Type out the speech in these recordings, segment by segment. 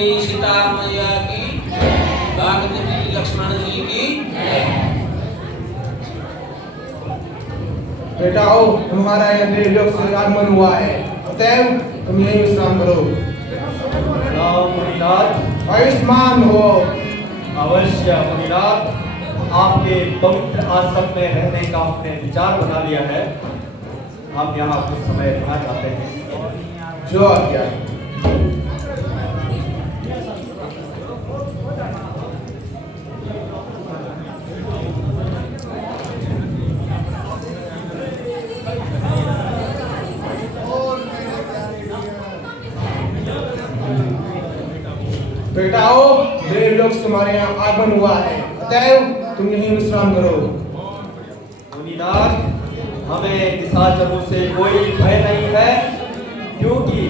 गई सीता मैया की, भागवत जी लक्ष्मण जी की। बेटाओ, तुम्हारा यह देवलोक से आगमन हुआ है, अतएव तुम यही विश्राम करो। मुनिनाथ, आयुष्मान हो। अवश्य मुनिनाथ, आपके पवित्र आश्रम में रहने का हमने विचार बना लिया है। हम यहाँ कुछ समय रहना चाहते हैं। जो आज्ञा। बेटाओ, देवलोक से तुम्हारे यहाँ आगमन हुआ है, अतएव तुम यहीं विश्राम करो। मुनिनाथ, हमें निशाचरों से कोई भय नहीं है, क्योंकि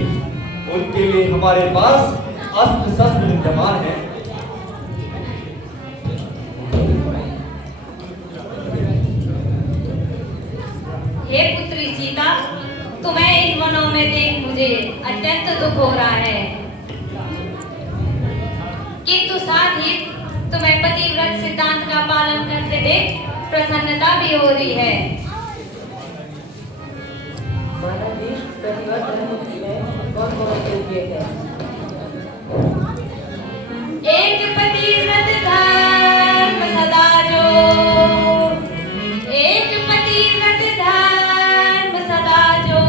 उनके लिए हमारे पास अस्त्र शस्त्र विद्यमान है। हे पुत्री सीता, तुम्हें इन वनों में देख मुझे अत्यंत दुख हो रहा है, किंतु साथ ही तुम्हें पतिव्रत सिद्धांत का पालन करते देख प्रसन्नता भी हो रही है। एक पतिव्रत धर्म सदा जो, एक पतिव्रत धर्म सदा जो,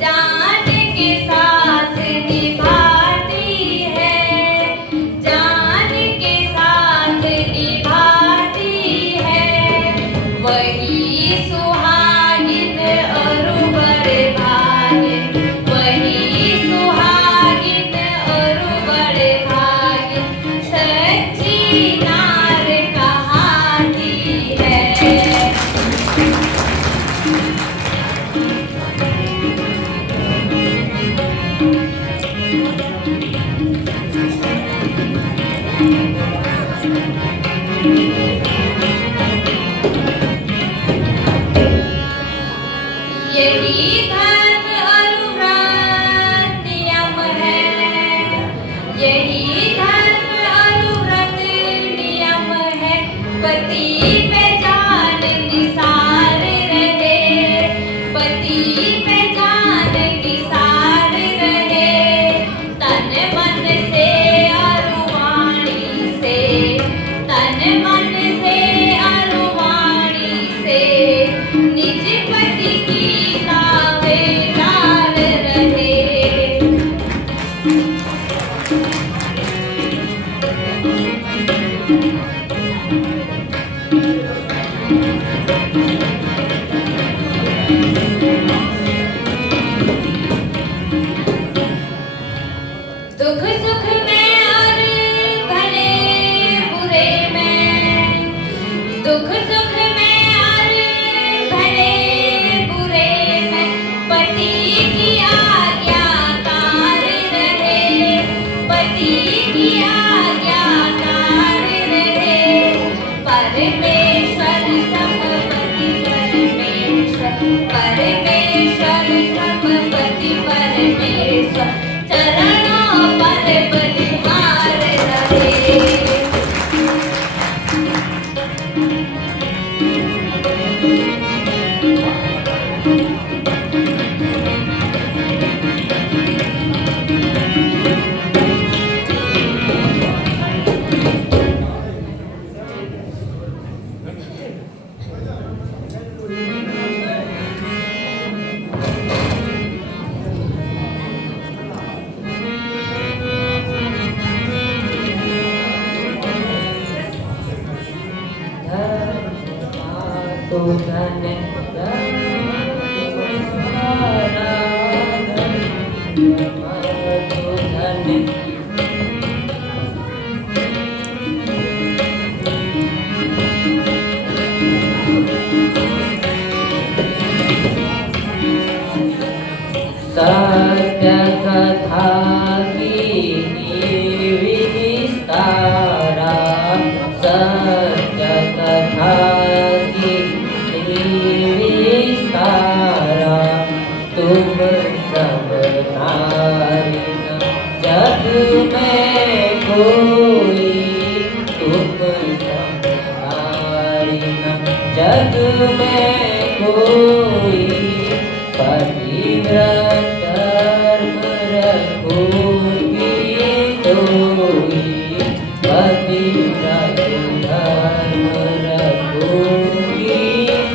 जान के साथ निभाती है, जान के साथ निभाती है, वही सुहागिन और बड़े भागिन, वही सुहागिन और बड़े भागिन, सच्ची नार कहाती है। यही धर्म अनुव्रत नियम है, यही धर्म अनुव्रत नियम है, पति पे जान निसार रहे, पति पे जान निसार रहे, तन मन से और वाणी से, तन मन से और वाणी से, निज पति की ताबेदार रहे। दुख सुख में और भले बुरे में, दुख सुख में और भले बुरे में, पति की आज्ञाकार रहे, पति की आज्ञाकार रहे, परमेश्वर समपति परमेश्वर, परमेश्वर समपति परमेश्वर, चरणों पर बलिहार रहे। तो धन सत्य कथा की विस्तारा, सत्य कथा की में कोई तुम संहारी न, जग में कोई पतिव्रत धर्म रखोगी सोई, पतिव्रत धर्म रखोगी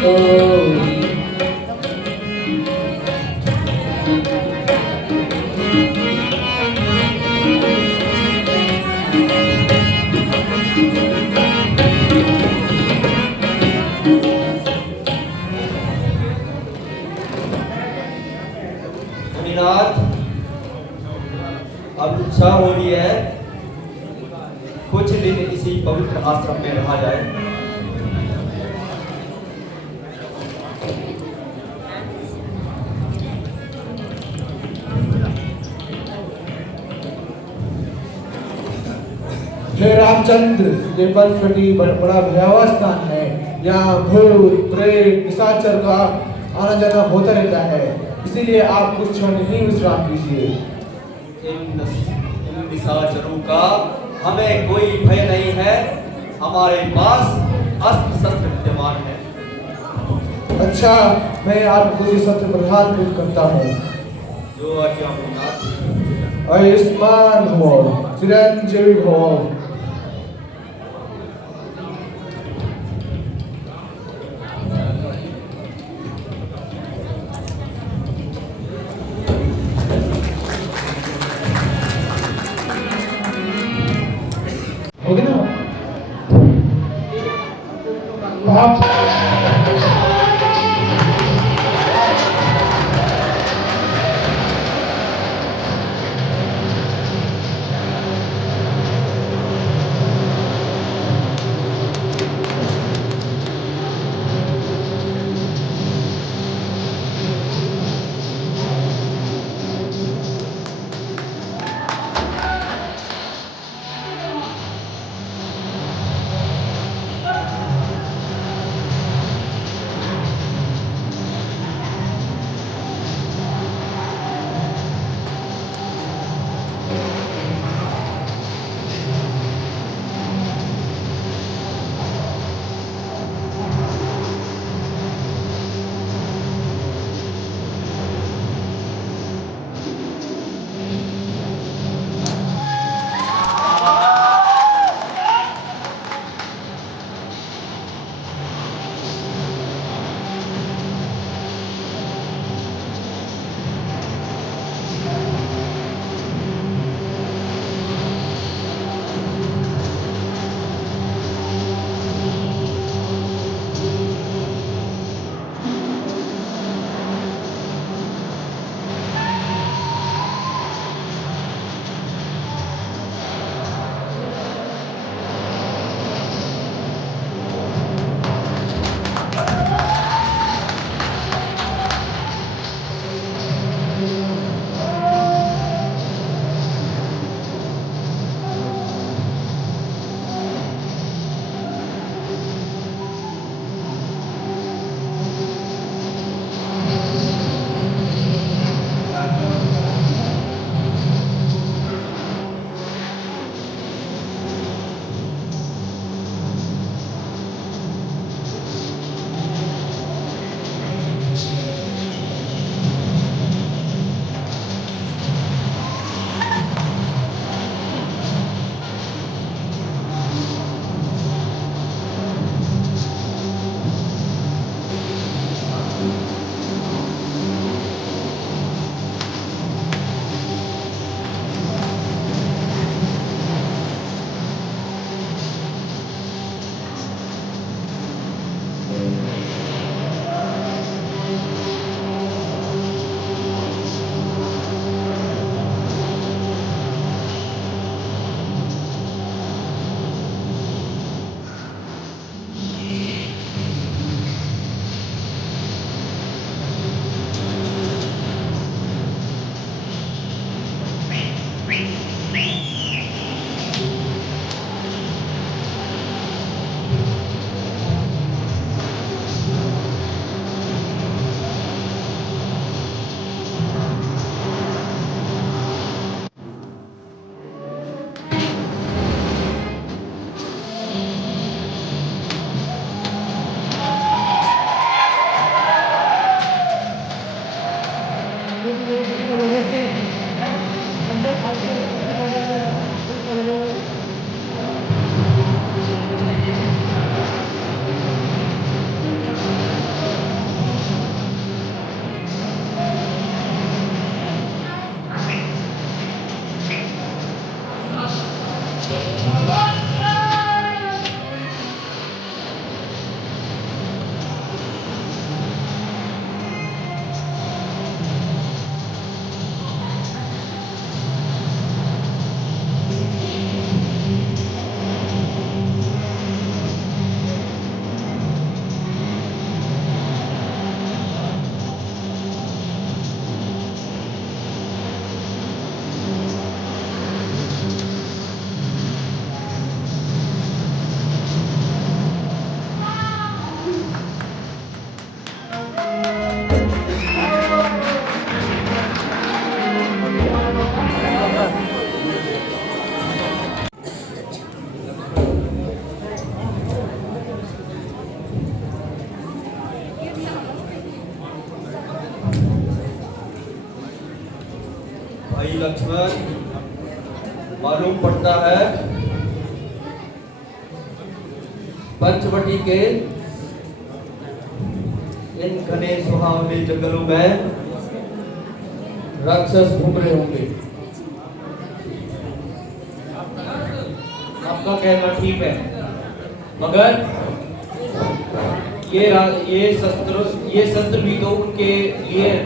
सोई। मुनिनाथ, अब इच्छा हो रही है कुछ दिन इसी पवित्र आश्रम में रहा जाए। हे रामचंद्र, ये बर्फटी बड़ा भयावह स्थान है। यहाँ भूत प्रेत निशाचर का आना जाना होता रहता है, इसीलिए आप कुछ क्षण ही विश्राम कीजिए। इन निशाचरों का हमें कोई भय नहीं है, हमारे पास अस्त्र शस्त्र विद्यमान है। अच्छा, मैं आपको ये सत्र प्रधान करता हूँ। जो आज्ञा मुनिनाथ। आयुष्मान हो, चिरंजीवी हो। हो गया ना? आप भाई लक्ष्मण, मालूम पड़ता है पंचवटी के इन घने सुहावने जंगलों में राक्षस घूम रहे होंगे। आपका कहना ठीक है, मगर ये शस्त्र भी तो उनके लिए हैं।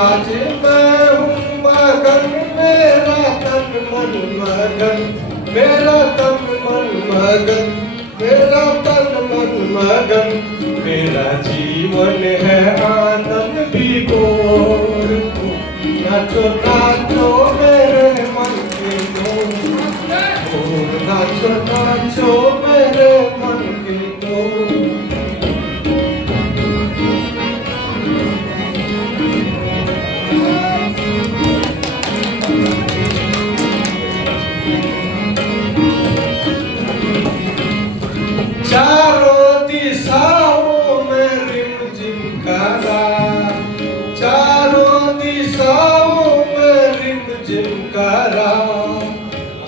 आज मैं हूँ मगन, मेरा तन मन मगन, मेरा तन मन मगन, मेरा तन मन मगन, मेरा जीवन है आनंद विभोर। नाचो नाचो मेरे मन के मोर, नाचो नाचो मेरे मन के मोर। चारों दिशाओं में रिमझिम करा, चारों दिशाओं में रिमझिम करा,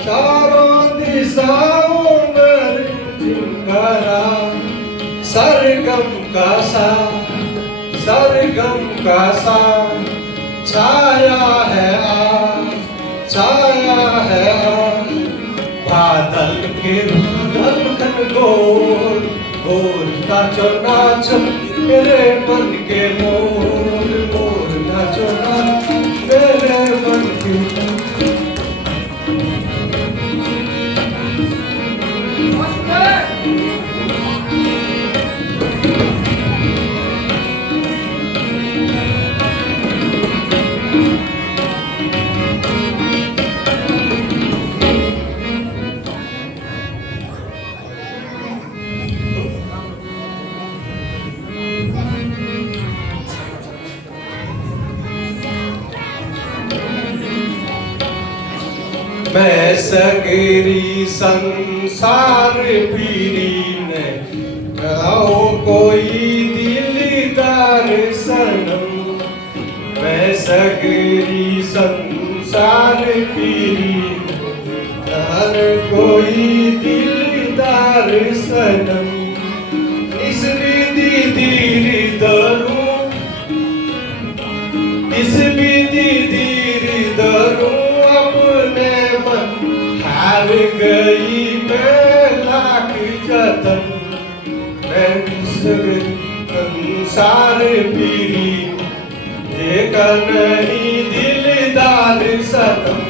चारों दिशाओं में रिमझिम करा। सरगम का सा, सरगम का सा छाया है आज, छाया है आज। बादल के बादल घन घोर, घोर नाचो नाचो मेरे मन के मोर, मोर नाचो नाचो मेरे मन के मोर। मैं सगरी संसार पीरी ने आओ कोई दिलदार सनम। मैं सगरी संसार पीरी हर कोई दिलदार कतन मैं संसार पीरी एक नहीं दिलदार सतम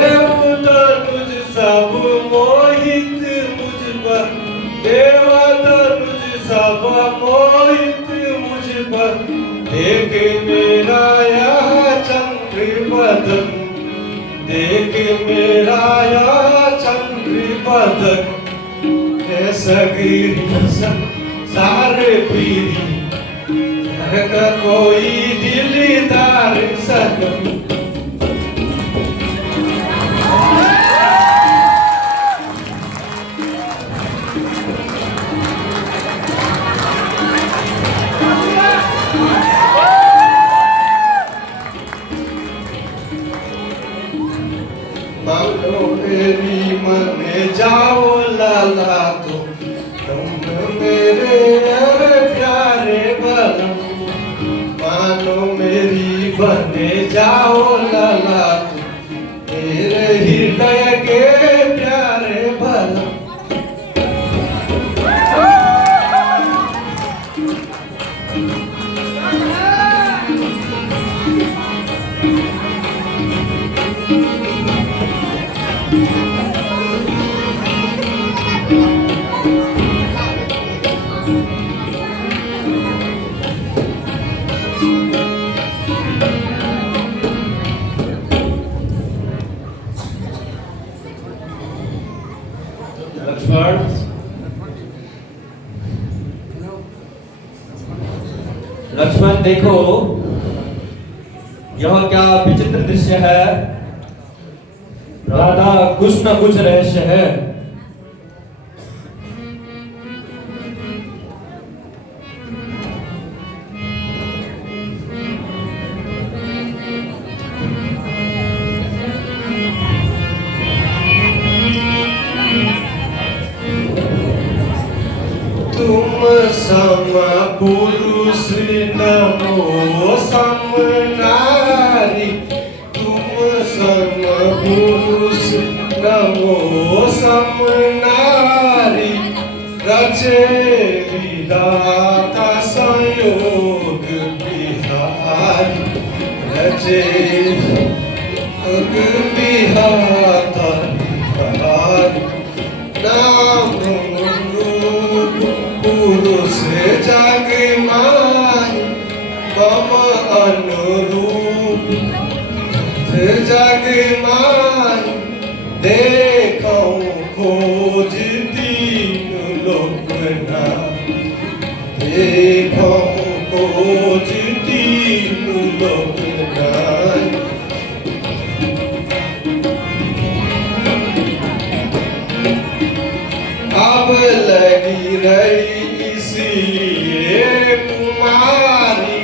देवतनुज सब मोहित मुझ पर देवतनुज सब मोहित मुझ पर देख मेरा यह चंद्र बदन देख मेरा यह चंद्र बदन सगरी सारे पीरी का कोई दिलदार सनम मानो मेरी मन जाओ लाला तुम मेरे प्यारे बलम मानो मेरी बने जाओ लाला मेरे हृदय के प्यारे बलम लक्ष्मण देखो यह क्या विचित्र दृश्य है राधा कुछ न कुछ रहस्य है तुम सम पुरुष नमो सम नारी तुम सम पुरुष नमो सम नारी रचे विधाता संयोग बिहारी रचे विधाता बिहारी नाम पुरुष जग माही मम अनुरूप जग माही देखो खोज दीन लोक ना देखो खोज दीन लोक ना अब लगी रही इसलिए कुमारी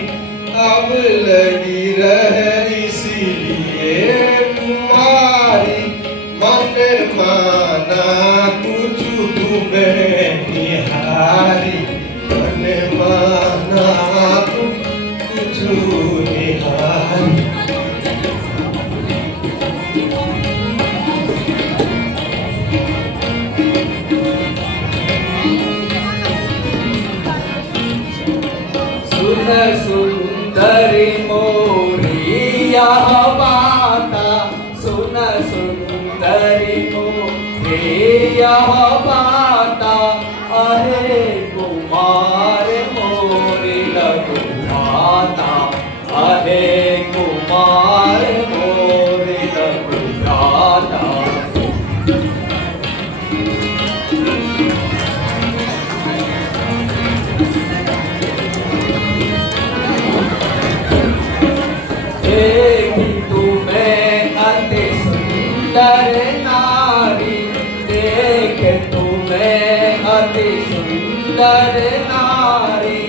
अब लगी रहे इसलिए कुमारी मन माना कुछ तुम्हें निहारी मन माना कुछ निहारी सुंदरी मोरी यह बाता सुन सुंदरी मोरी यह बाता अहे कुमार मोरी लघुमाता अहे कुमार मोरी लघुमाता सुंदर नारी देख तुम्हें अति सुंदर नारी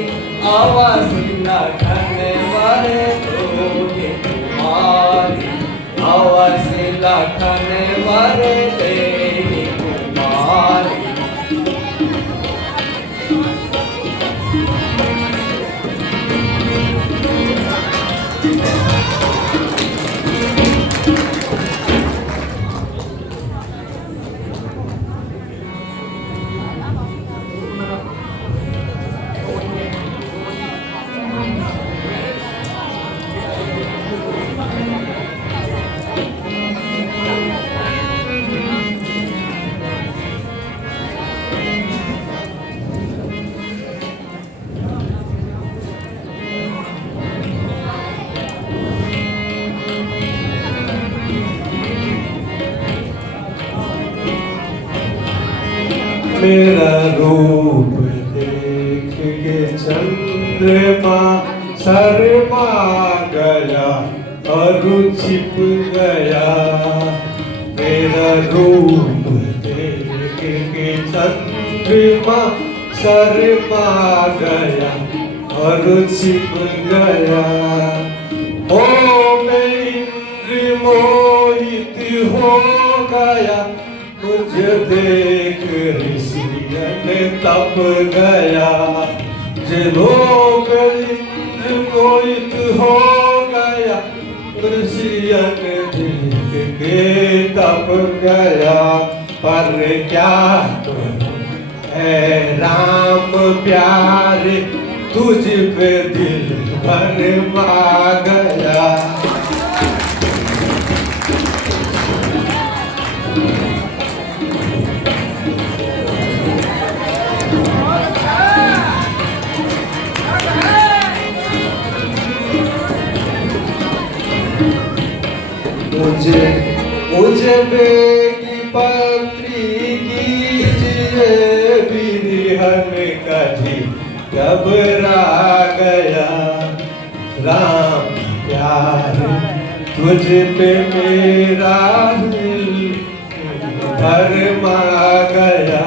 अवश्य लखन वर दोगे तुम्हारी अवश्य लखन वर देगी कुमारी मेरा रूप देख के चंद्रमा शर्मा गया और छिप गया। मेरा रूप देख के चंद्रमा शर्मा गया और छिप गया। ओ मैं इंद्र मोहित हो गया, मुझे देख ऋषियन तप गया। जो इंद्र मोहित हो गया, ऋषियन देख के तप गया। पर क्या करूं ऐ राम प्यारे, तुझ पे दिल भरमा गया। मुझे बेगी पत्री कीजिए, बिरहन कभी घबरा गया। राम प्यारे तुझ पे मेरा दिल भरमा गया।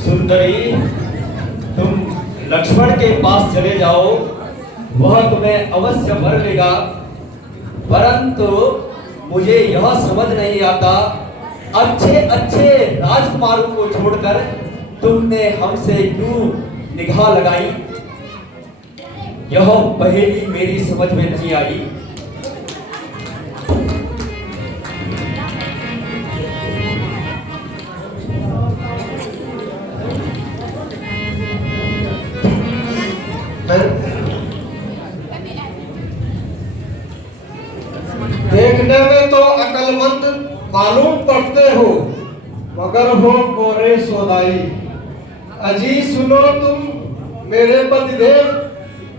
सुंदरी, तुम लक्ष्मण के पास चले जाओ, वह तुम्हें अवश्य वर लेगा। परंतु मुझे यह समझ नहीं आता, अच्छे अच्छे राजकुमारों को छोड़कर तुमने हमसे क्यों निगाह लगाई? यह पहेली मेरी समझ में नहीं आई। देखने में तो अकलमंद मालूम पड़ते हो, मगर हो कोरे सोदाई। अजी सुनो तुम मेरे पतिदेव,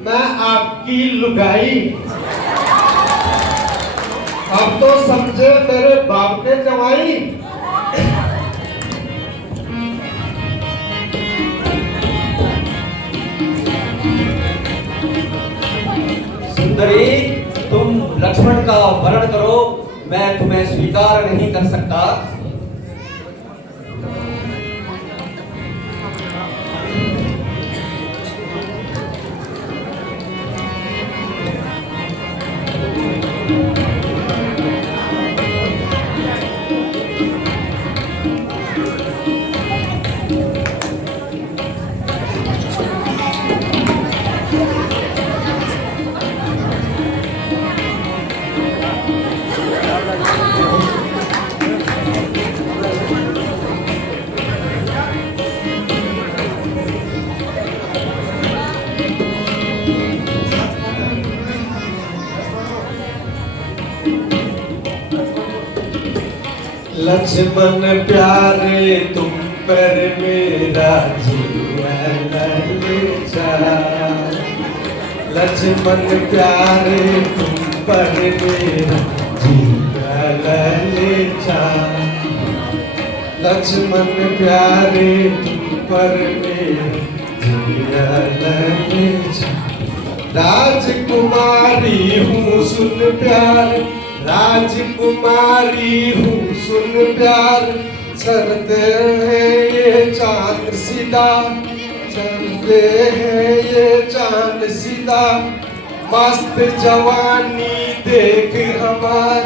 मैं आपकी लुगाई। अब तो समझे मेरे बाप के जवाई। सुंदरी, तुम लक्ष्मण का वरण करो, मैं तुम्हें स्वीकार नहीं कर सकता। लक्ष्मण प्यारे तुम पर मेरा जीवन ललचा। लक्ष्मण प्यारे तुम पर मेरा जीवन ललचा। लक्ष्मण प्यारे तुम पर मेरा जीवन ललचा। राजकुमारी हूँ सुन प्यार, राजकुमारी हूँ सुन प्यार। चलते हैं ये चांद सीधा, चलते हैं ये चांद सीधा। मस्त जवानी देख हमार,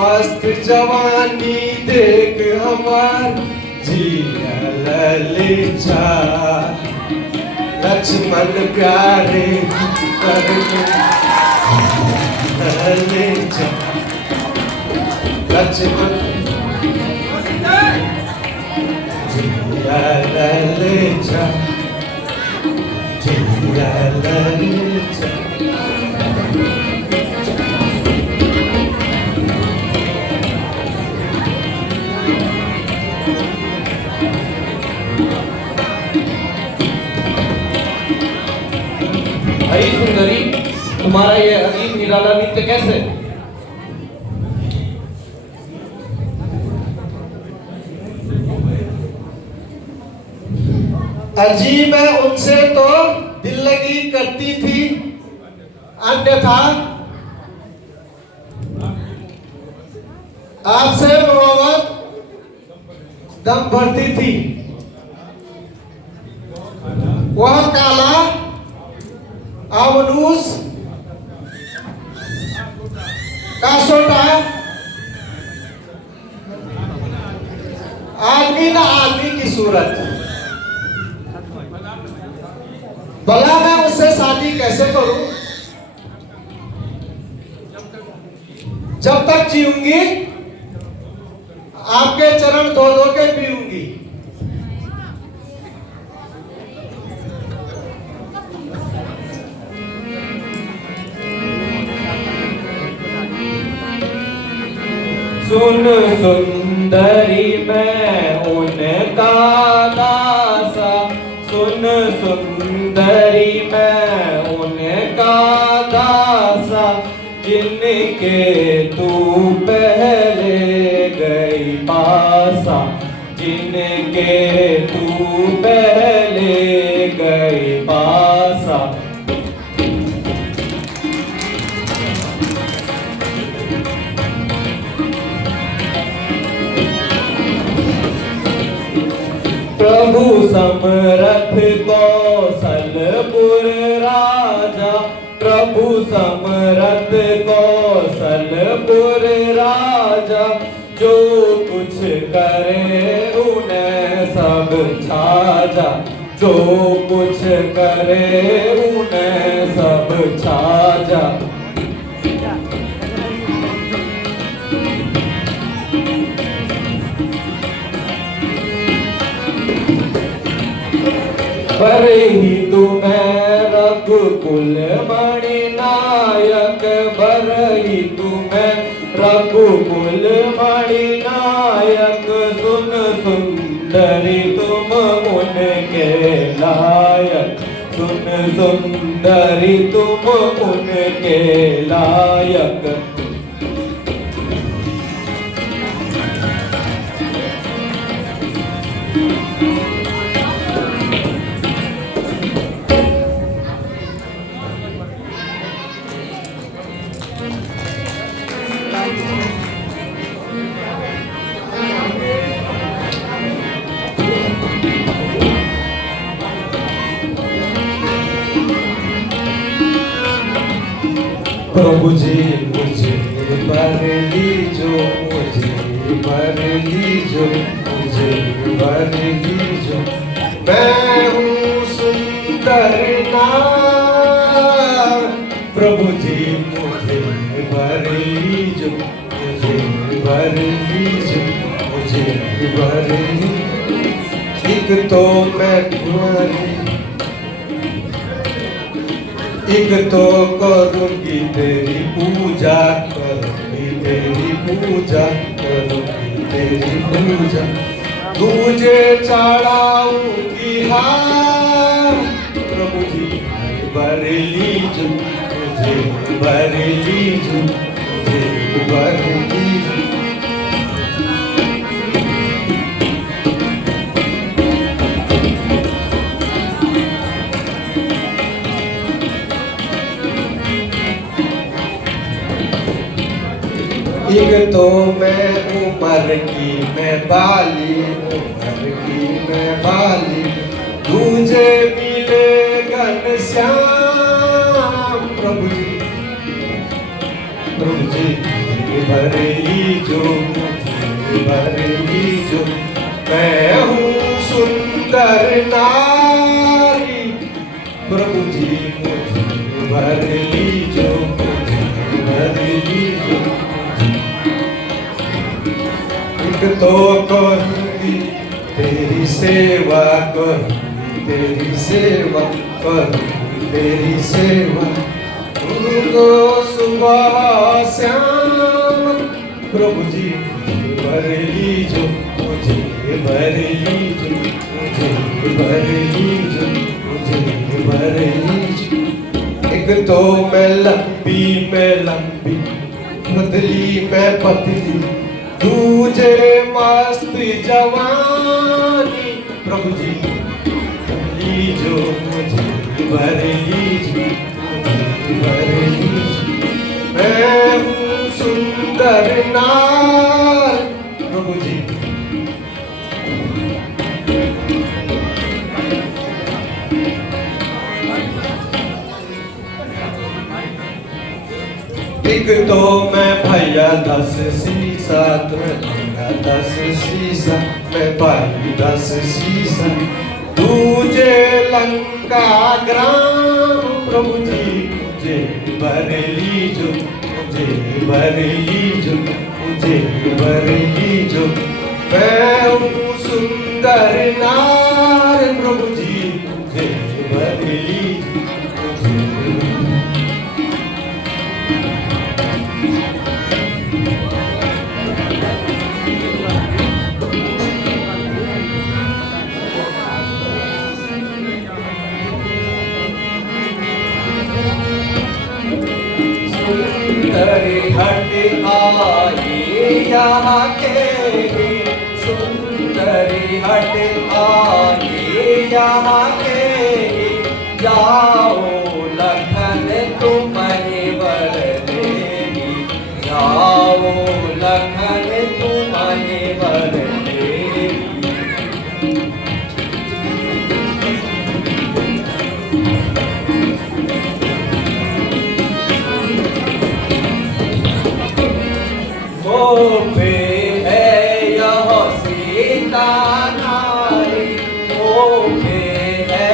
मस्त जवानी देख हमार। जिया ललचा। लक्ष्मण प्यारे कर ललचा। लक्ष्मण जिया ललचा, जिया ललचा। वाला नृत्य कैसे? अजीब है, उनसे तो दिल लगी करती थी, अन्यथा आपसे मोहब्बत दम भरती थी। वह काला अवनूस का छोटा आदमी ना आदमी की सूरत, भला मैं उससे शादी कैसे करूं? जब तक जीऊंगी आपके चरण धो धो के पीऊंगी। सुन सुंदरी मैं उनका दासा, सुन सुंदरी मैं उनका दासा, जिनके तू पहले गई पासा, जिनके तू पहले गई पासा। प्रभु समरथ कौशलपुर राजा, प्रभु समरथ कौशलपुर राजा, जो कुछ करे उन्हें सब छाजा, जो कुछ करे उन्हें सब छाजा। पर ही तुम्हें रघुकुल मणि नायक, बर ही तुम्हें रघुकुल मणि नायक, सुन सुंदरी तुम उनके लायक, सुन सुंदरी तुम उनके लायक। प्रभु जी मुझे बर लीजो, मुझे बर लीजो, मुझे बर लीजो। मैं हूँ सुंदर नार, प्रभु जी मुझे बर लीजो, मुझे बर लीजो, मुझे बर लीजो। एक तो मैं तुम्हारी, एक तो करूंगी तेरी पूजा, करूंगी तेरी पूजा, करूंगी तेरी पूजा। तुझे चढ़ाऊंगी हार, प्रभु जी बर लीजो, मुझे बर लीजो, मुझे बर लीजो। एक तो मैं उम्र की मैं बाली, उम्र की मैं बाली, तुझे मिले घनश्याम। प्रभु जी, प्रभु जी भर लीजो, भर लीजो। मैं हूँ सुंदर नारी, प्रभु जी मुझे भर लीजो, भर लीजो। एक तो करूँगी तेरी सेवा, करूँगी तेरी सेवा, करूँगी तेरी सेवा, तुमको सुबह श्याम। प्रभु जी भर लीजो, मुझे भर लीजो, मुझे भर लीजो, मुझे भर लीजो। एक एक तो मैं लंबी पतली मैं पतली, दूजे मस्त जवानी। प्रभु जी लीजो मुझे, भर लीजिए मुझे, भर लीजिए। मैं हूँ सुंदर नार। प्रभु जी एक तो मैं भैया 10 शीशा, तुम्हें भैया 10 शीशा, मैं भाई 10 शीशा, दूजे लंका ग्राम। प्रभु जी मुझे भर लीजो मुझे, भर लीजो मुझे, भर लीजो। मैं हूँ सुंदर नार। प्रभु जी मुझे भर लीजो मुझे। सुंदरी हट आई यहाँ के, सुंदरी हट आई यहाँ के। जाओ लखन तुम्हें वर देगी, जाओ लखन तुम्हें वर देगी। पे है यह सीता नारी, पे है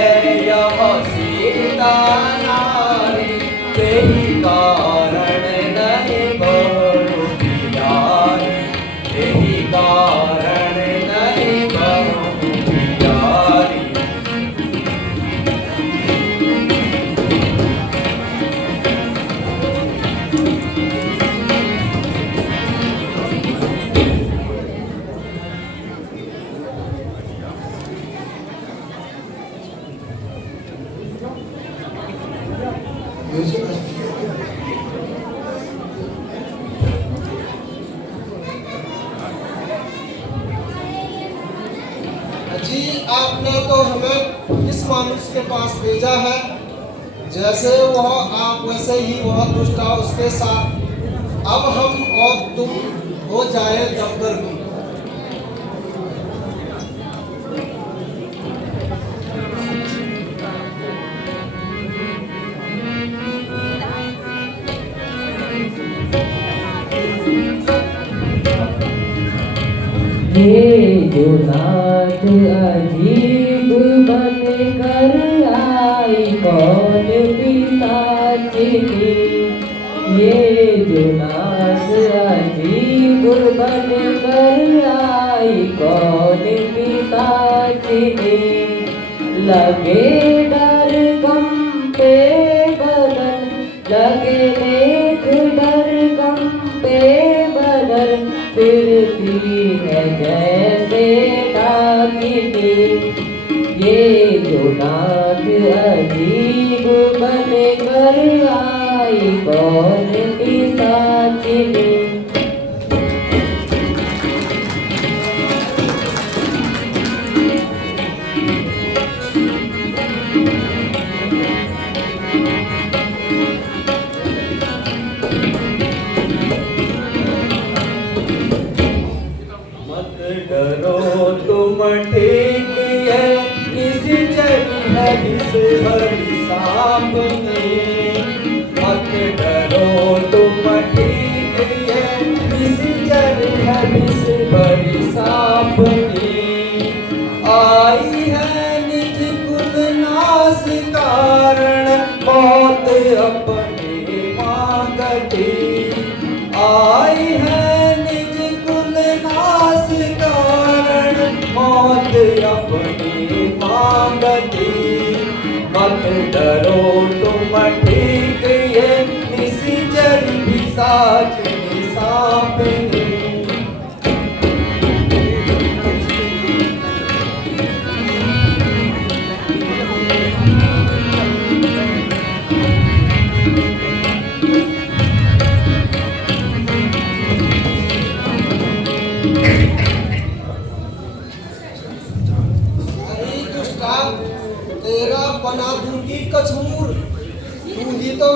यह सीता नारी। यही कारण नहीं बहु प्यारी, यही कारण नहीं बहु प्यारी। जी आपने तो हमें इस मानुष के पास भेजा है, जैसे वह आप वैसे ही वह दुष्टा उसके साथ। अब हम और तुम हो जाए दमदर। ये जो नाथ अजीब बन कर आई कौन पिशाचिनी, ये जो नाथ अजीब बन कर आई कौन पिशाचिनी। लगे डर कंपे बदन, लगे लेख डर कंपे बदन। फिरती है जैसे डाकिनी, ये जो नाथ अजीब बन कर आई कौन पिशाचिनी। डरो तुम ठीक है, किसी चली है इस भरी सांप ने। मत डरो तुम ठीक है, किसी चली है इस भरी सांप ने। आई है निज कुल नाश कारण, मौत अपने मांगती। आई है मौत अपनी मांगती। मत डरो तुम ठीक ये, निश्चर पिशाचिनी सांपनी।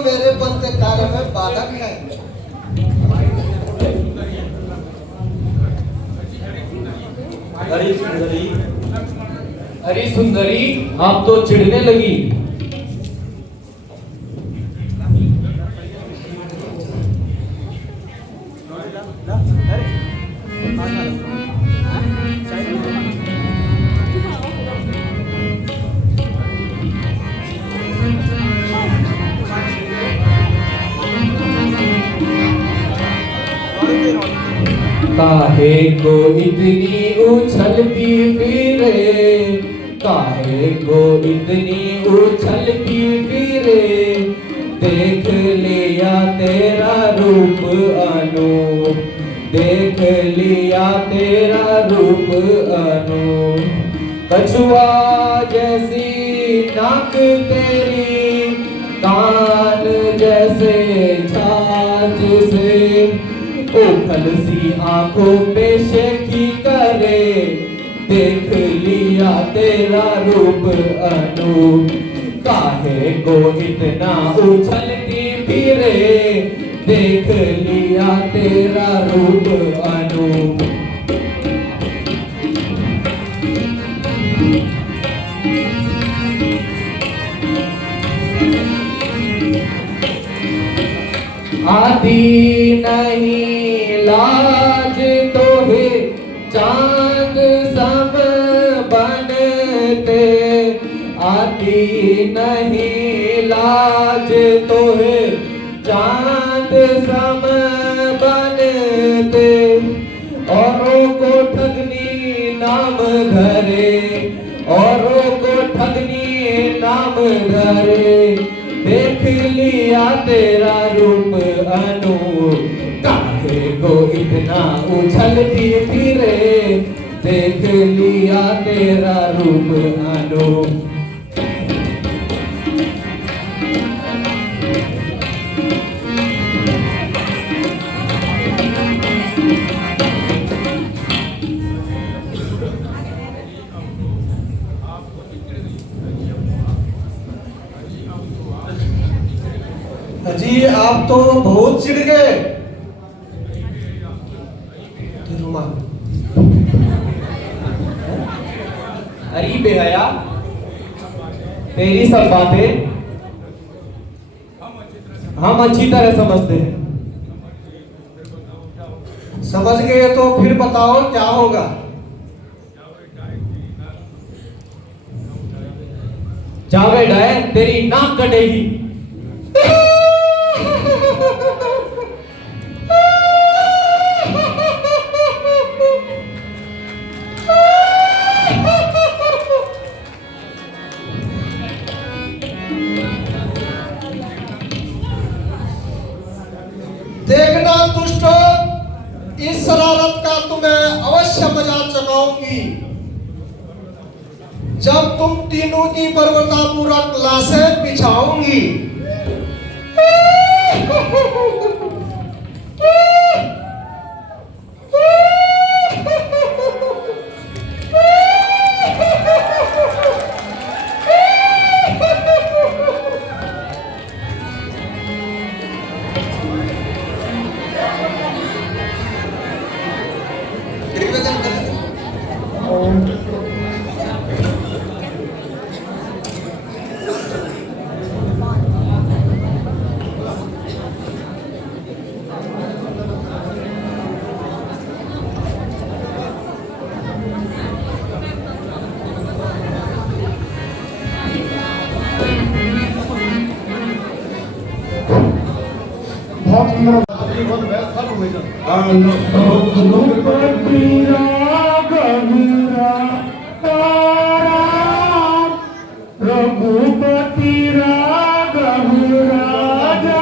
मेरे बनते कार्य में बाधक है। अरे सुंदरी, अरे सुंदरी, आप तो चिढ़ने लगी। काहे को इतनी उछलती फिरे, काहे को इतनी उछलती फिरे, देख लिया तेरा रूप अनूप, देख लिया तेरा रूप अनूप। कछुआ जैसी नाक तेरी, कान जैसे छाछ से, ओखल सी आंखों पे शेखी करे, देख लिया तेरा रूप अनूप। काहे को इतना उछलती फिरे, देख लिया तेरा रूप अनूप। आदि नहीं लाज तो है चांद सम बनते, आदि नहीं लाज तो है चांद सम बनते। औरों को ठगनी नाम धरे, औरों को ठगनी नाम धरे, देख लिया तेरा रूप अनूप। काहे को इतना उछलती फिरे, देख लिया तेरा रूप अनूप। जी आप तो बहुत चिढ़ गए। अरे बेहया, तेरी सब बातें हम अच्छी तरह समझते हैं। समझ गए तो फिर बताओ क्या होगा। जावेद है, तेरी नाक कटेगी। देखना दुष्टो, इस शरारत का तुम्हें अवश्य मजा चखाऊंगी। जब तुम तीनों की बर्बरतापूर्वक लाशें बिछाऊंगी। रघुपति राघव राजा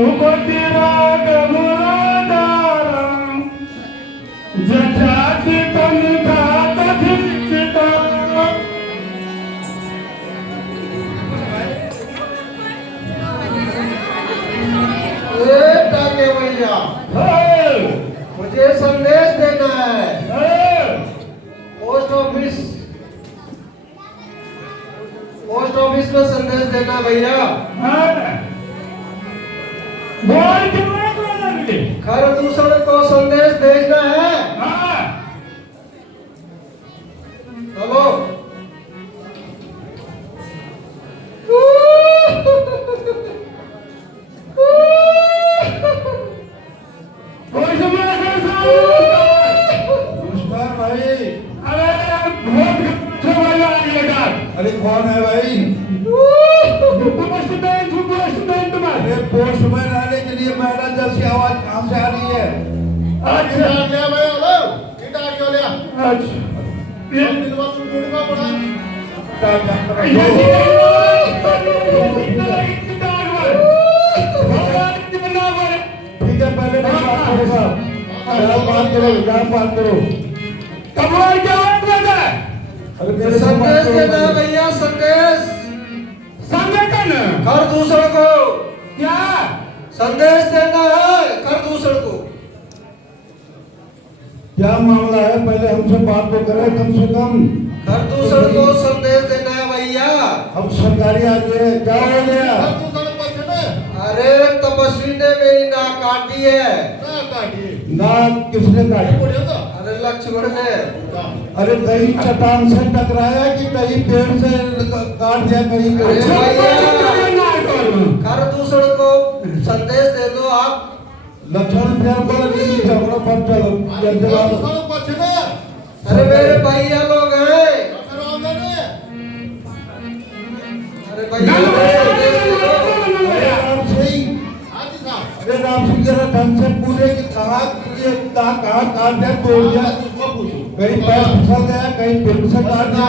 रघुपति राघव राजाराम जटाति तनका तथिता टाके भैया मुझे संदेश देना है। पोस्ट ऑफिस में संदेश देना है भैया। खर दूसरे को संदेश भेजना है। चलो अरे कौन है भाई? अरे पोस्टमैन आने के लिए मैनेजर से आवाज कहाँ से आ रही है? अच्छा ठीक है, पहले बात करो। अरे मेरे संदेश देना है भैया। संदेश खर दूसरे को क्या संदेश देना है। खर दूसरे को क्या मामला है? पहले हमसे बात तो करें कम से कम। खर दूसरे को संदेश देना है भैया। हम सरकारी आदमी है, क्या हो गया? अरे तपस्वी ने मेरी नाक काटी है। नाक किसने काटी? अरे लक्ष्मण ने। अरे कहीं चट्टान से टकराया कि कहीं पेड़ से काट दिया कहीं? अरे भैया खर दूसरे को संदेश दे दो आप। लक्ष्मण प्यार बोल झगड़ा पर चलो। अरे मेरे भैया लोग हैं। अरे भैया अरे राम सिंह जरा ढंग से पूरे कि कहाँ काट दिया, तोड़ दिया? कहीं पैर फिसल गया, कहीं पेड़ से काट दिया।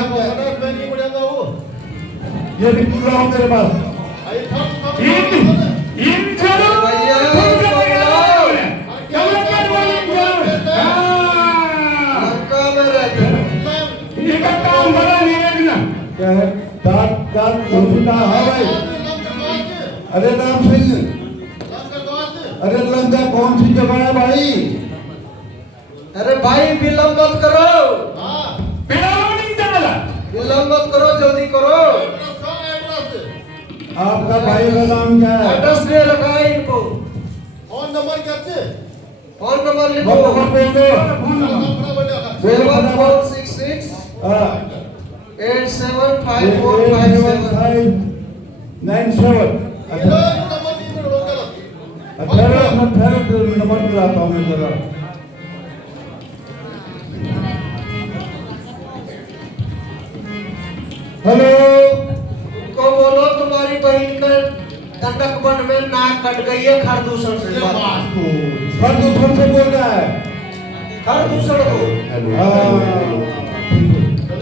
ये भी पूरा हो मेरे पास। क्या है? दांत घुसना है भाई। अरे राम सिंह, अरे लंका कौन सी जगह है भाई? अरे भाई विलंब मत करो। विलंब मत करो, जल्दी करो। आपका भाई का नाम क्या है? एड्रेस दे रखा है इनको। फोन नंबर लिखो। 7466 875457। 97। नंबर मिलाता हूँ मैं जरा। हेलो, उनको बोलो तुम्हारी बहन का गंडक बन में नाक कट गई है। खरदूषण से प्रदूषण से बोल रहा है। खरदूषण को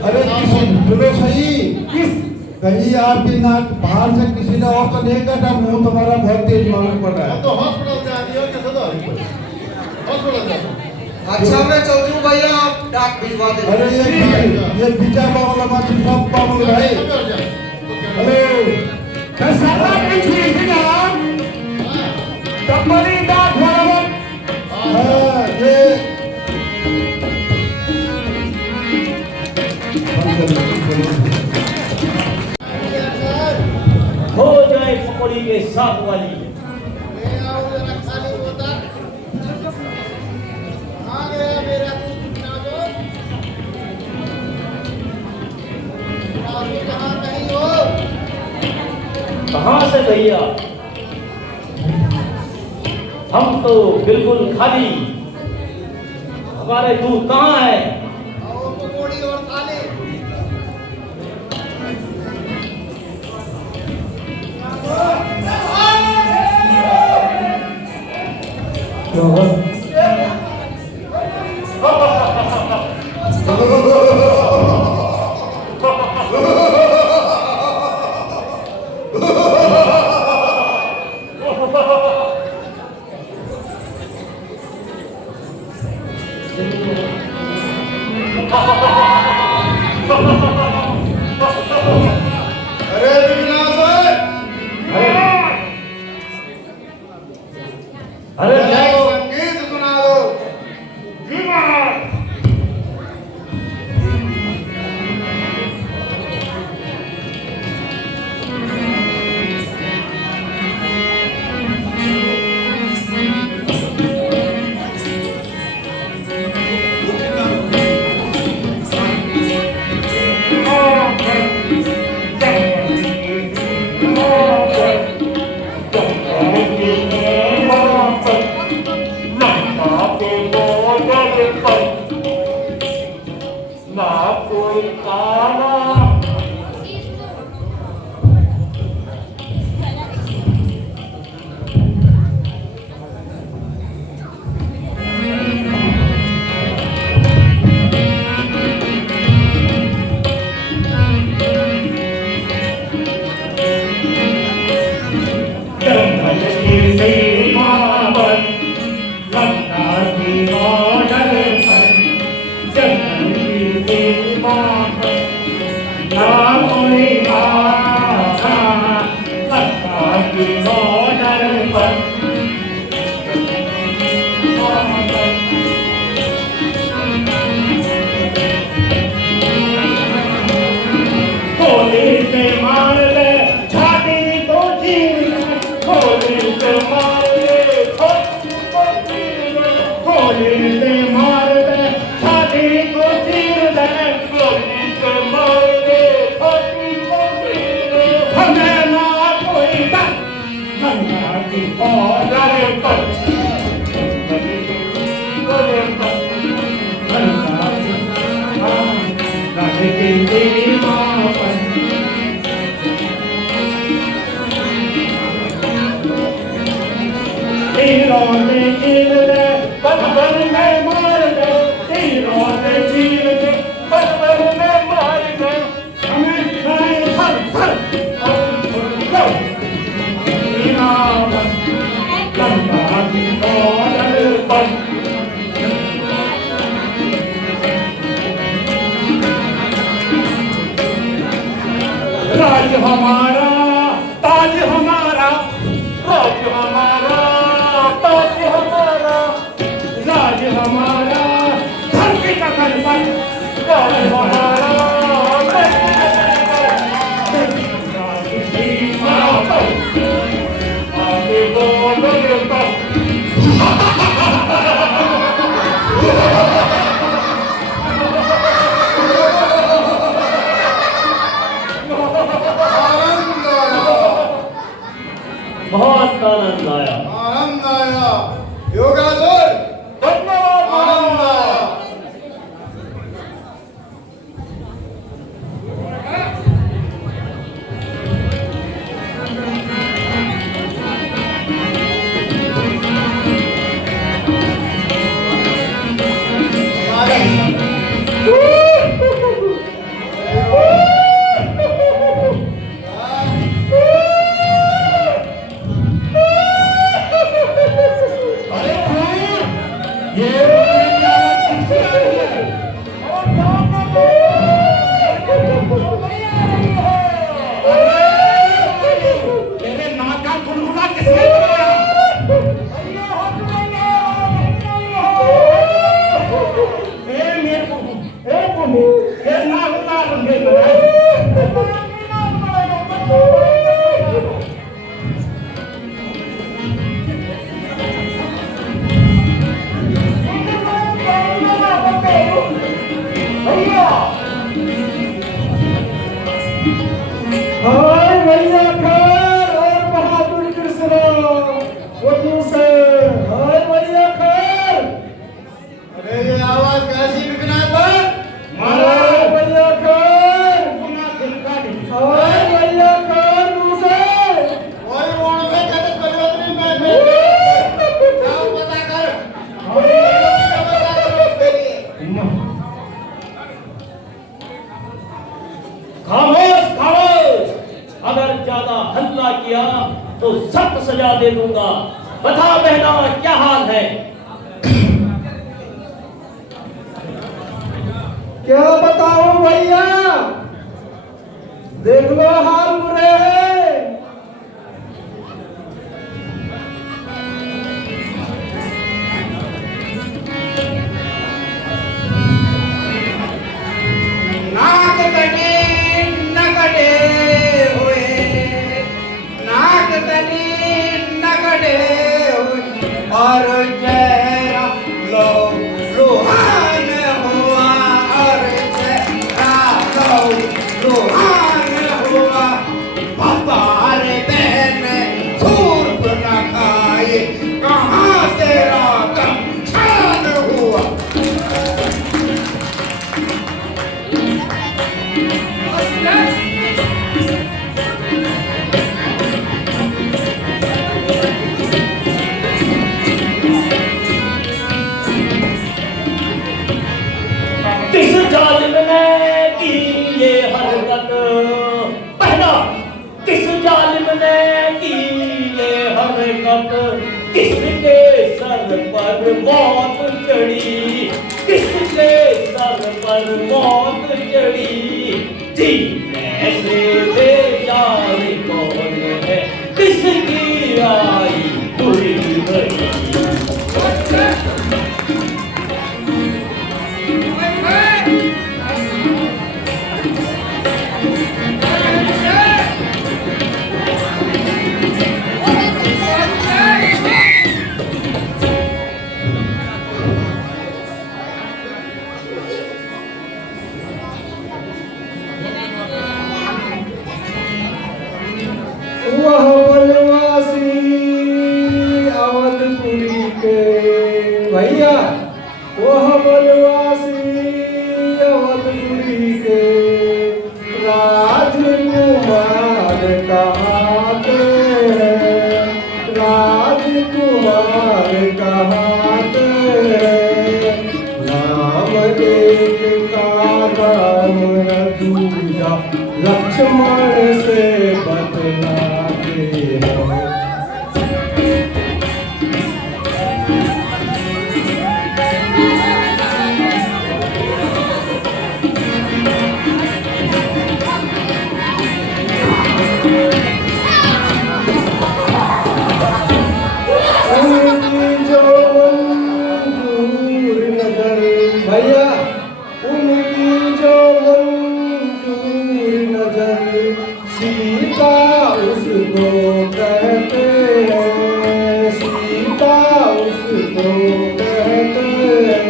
अरे सुनो सही, कहीं आपकी नाक बाहर से किसी ने और तो नहीं काटा? मुंह तुम्हारा बहुत तेज मालूम पड़ रहा है। अच्छा मैं चलती हूँ भैया, आप डाक भिजवा दे। अरे ये पिज्जा बावला माची सब बावल भाई। हेलो, सारा कुछ लिख ना तमरी डाक बराबर। हाँ ये हो जाए पकौड़ी के साथ वाली। कहाँ से भैया? हम तो बिल्कुल खाली। हमारे दूध कहाँ है? पकौड़ी और थाली। अरे विघ्नासर अरे एक संगीत सुना दो। राज हमारा ताज हमारा, राज हमारा ताज हमारा, राज हमारा धरती का गणपत, राज हमारा आगे बोलो बहुत आनंद आया। आनंद आया योगासुर, आनंद आया। तो सख्त सजा दे दूंगा। बता बहना क्या हाल है? क्या बताऊं भैया, देख लो हाल बुरे हैं। नाक कटे न कटे हुए, नाक कटे न कटे हुए, और चेहरा लो लोहान हुआ, और चेहरा लो लोहान हुआ। पापा रे बहन सूर्प न खाए, कहाँ तेरा कम छान हुआ। किस जालिम ने की ये हरकत, पहला किस जालिम ने की ये हरकत, किसके सर पर मौत चढ़ी, किसके सर पर मौत चढ़ी। जीने से बेजार कौन है, किसकी आई बुरी घड़ी। वह वनवासी अवधपुरी के भैया, वह वनवासी अवधपुरी के राजकुमार कहाते हैं, राजकुमार कहाते हैं। नाम एक का राम दूजा लक्ष्मण से बतलाते हैं। उनकी जो मंजूर नजर भैया, उनकी जो मंजूर नजर, सीता उसको कहते हैं, सीता उसको कहते हैं।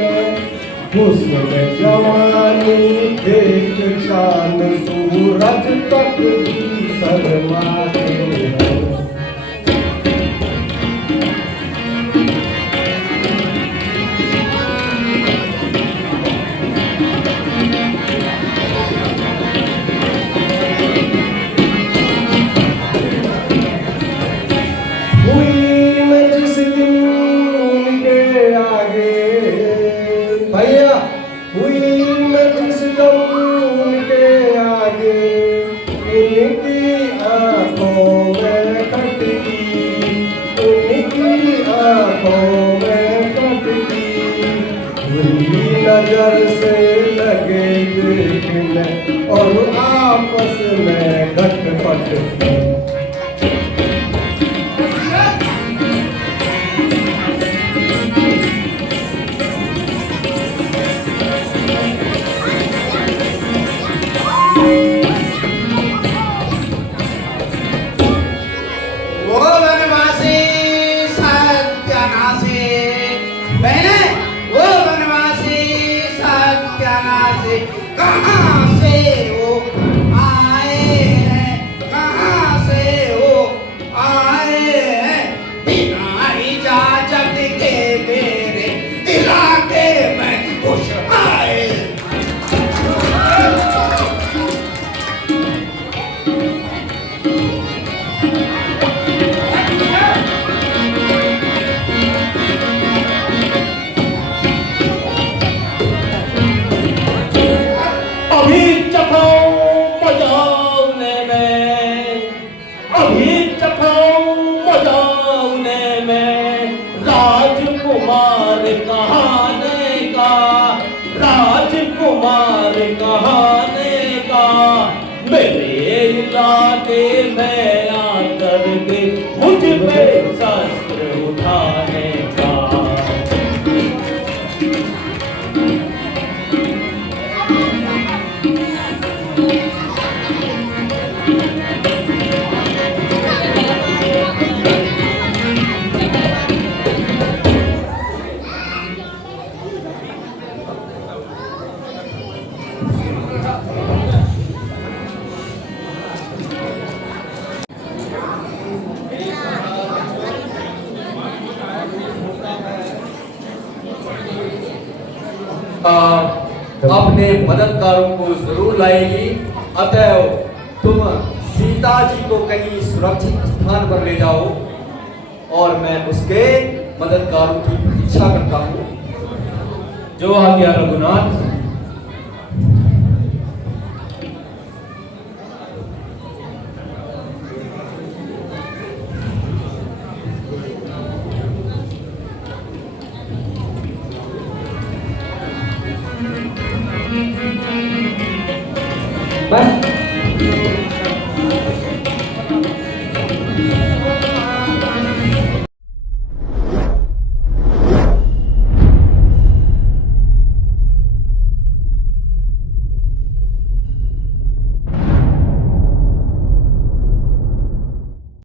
हुस्न जवानी देख चांद सूरज तक भी शर्माते हैं। हुई मैं जिस दिन उनके आगे भैया, हुई मैं जिस दिन उनके आगे, उनकी आंखों में खटकी, उनकी आंखों में खटकी। उनकी नजर से लगे देखने और आपस में घटपट। वो वनवासी सत्यानाशी, बहने वो वनवासी सत्यानाशी, कहाँ से वो आए हैं, कहाँ से वो आए हैं। बिना इजाजत के मेरे इलाके में घुस आए। अभी चखाऊं मजाउने में, अभी चखाऊं मजाउने में, राजकुमार कहाने का, राजकुमार कहाने का। मेरे मैं आकर के मुझ पे शस्त्र उठाने का। अपने मददगारों को जरूर लाएगी, अतएव तुम सीता जी को कहीं सुरक्षित स्थान पर ले जाओ और मैं उसके मददगारों की प्रतीक्षा करता हूँ। जो आज्ञा रघुनाथ। बस